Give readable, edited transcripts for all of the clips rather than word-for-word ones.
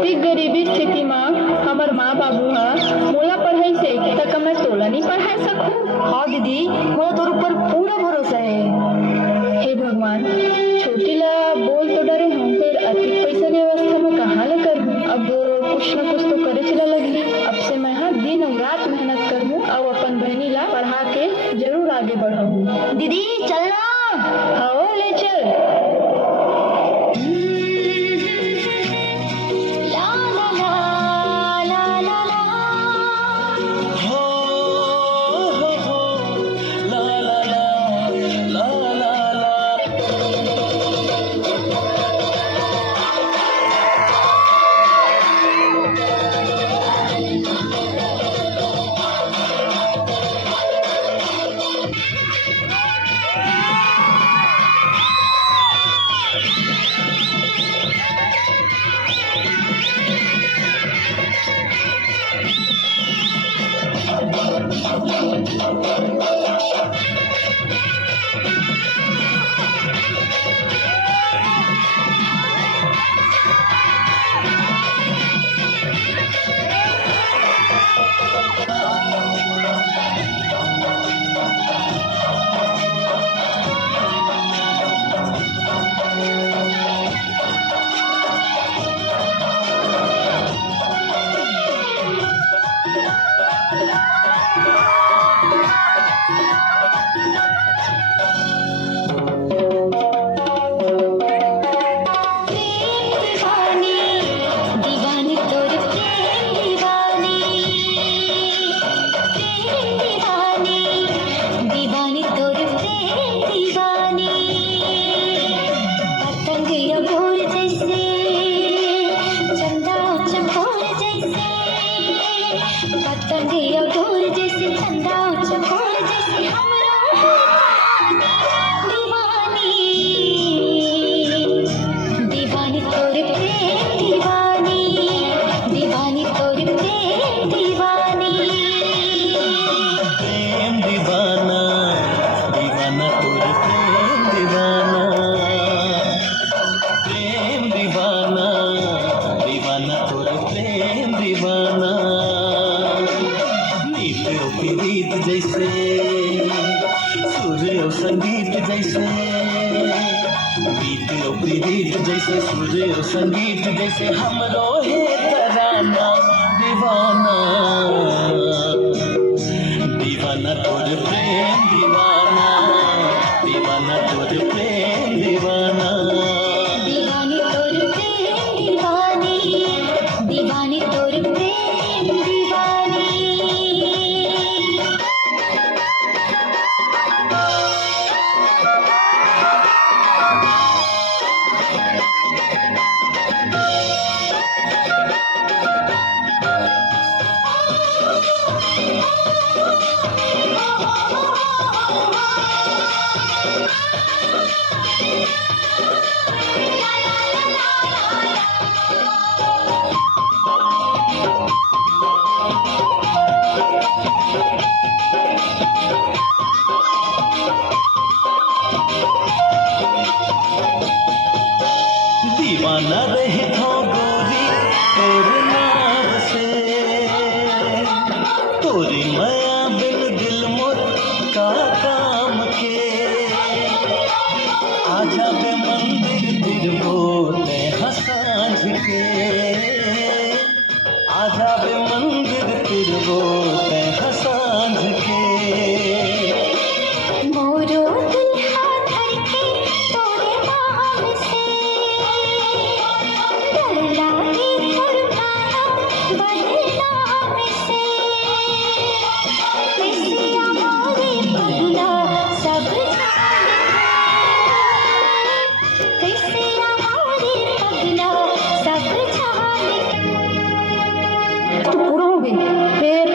आर्थिक गरीबी स्थिति में हमर माँ बाबू हा मोला पढ़ाई से तक मैं तोला नहीं पढ़ा सकूं। हाँ दीदी, मोला तोर ऊपर पूरा भरोसा है। हे भगवान, छोटी ला बोल तो डरे हूँ, फिर आर्थिक पैसा के व्यवस्था में कहाँ ले करूँ। अब कुछ न कुछ तो करे चला लगी। अब से मैं हाँ दिन और रात मेहनत करूँ और अपन बहनी ला पढ़ा के जरूर आगे बढ़ाऊँ। दीदी चलना। हाँ ले चल। जैसे सूर्य और संगीत जैसे हमरो है तराना दीवाना दीवाना तोर प्रेम दीवाना दीवाना तोर प्रेम दीवाना दीवानी तोर प्रेम दीवानी दीवानी तोर प्रेम दीवानी। दीवाना रही थो गोरी तोर नाम से तोरी माया बिन दिल मोर का काम के आजा बे मंदिर तिरबो ते हसांझ के आजा बे मंदिर तिरबो ते हसांझ के मोरो दुल्हा धर के तोरे नाम से डर लागे कुर्बाना बदनाम से कैसे हमारे पगला सब कैसे हमारे पगला सब तो पूरा हो गई। फिर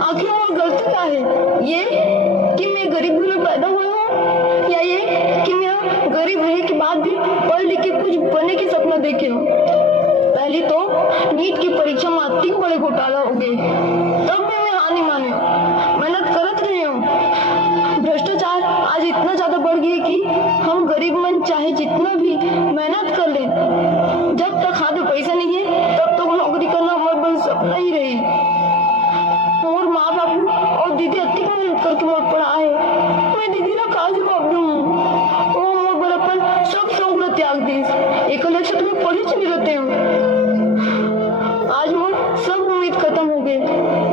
आखिर वो गलती क्या है? ये कि मैं गरीब घर में पैदा हुई हूँ, या ये कि मैं गरीब रहे के बाद भी पढ़ लिख के कुछ बनने की सपना देखे हूँ। पहले तो नीट की परीक्षा में 3 बड़े घोटाला हो गए, तब भी मैं हार नहीं मानी हूँ, मेहनत करत रही हूँ। भ्रष्टाचार आज इतना ज्यादा बढ़ गया कि हम गरीब मन चाहे जितना भी मेहनत कर ले, जब तक हाथ में पैसा नहीं है तब तक नौकरी करना हमारा बस सपना ही रही। और माँ बाप और दीदी अति मेहनत करके मोर पढ़ाए, मैं दीदी ना काज जवाब दूँ, वो मोर बड़प्पन सब शौक न त्याग दी, एक लक्ष्य तुम्हें पढ़ी चली रहते हो। आज मोर सब उम्मीद खत्म हो गए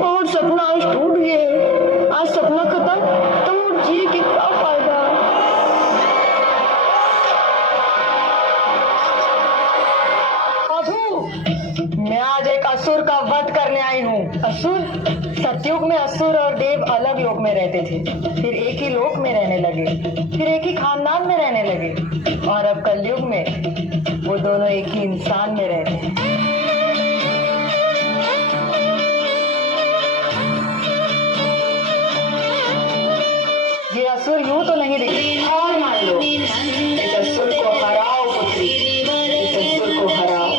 और सपना आज टूट गए। आज सपना खत्म तो मोर जी के क्या फायदा। मैं आज एक असुर का वध करने आई हूँ। असुर? सतयुग में असुर और देव अलग लोक में रहते थे, फिर एक ही लोक में रहने लगे, फिर एक ही खानदान में रहने लगे, और अब कलयुग में वो दोनों एक ही इंसान में रहते हैं। ये असुर यूं तो नहीं दिखते, और मान लो इस असुर को हराओ पुत्री, इस असुर को हराओ।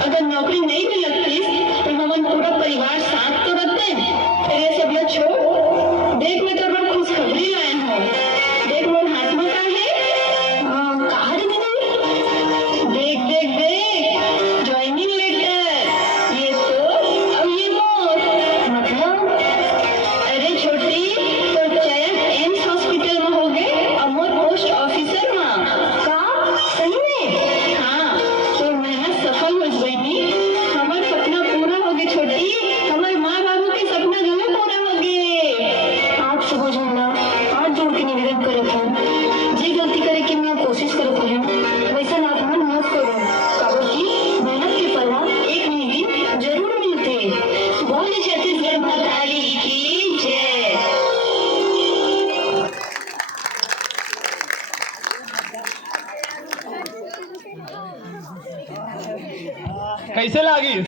अगर नौकरी नहीं भी लगती तो हम पूरा परिवार साथ तो रहते हैं। फिर ये सब लोग छोड़, देख मैं तो बड़ा खुशखबरी लाए हूँ। देख मोर हाथ में का है, कहाँ रे दीदी? देख देख देख, ज्वाइनिंग लेटर। ये तो अब ये मोर मतलब, अरे छोटी तो चयन एम्स हॉस्पिटल में हो गए और मोर पोस्ट ऑफिसर में का सही में। हाँ तो मेहनत सफल हो गई, हमार सपना पूरा हो गया छोटी, हमारे माँ बाबू के सपना जरूर पूरा हो गए। आप सब ना हाथ जोड़ के निवेदन करत हूँ, जे गलती करे के मैं कोशिश करत हूँ वैसा अपमान मत करो, काबर की मेहनत के परिणाम एक न एक दिन जरूर मिलते। बोले छत्तीसगढ़ मातारी की जय। कैसे लागी?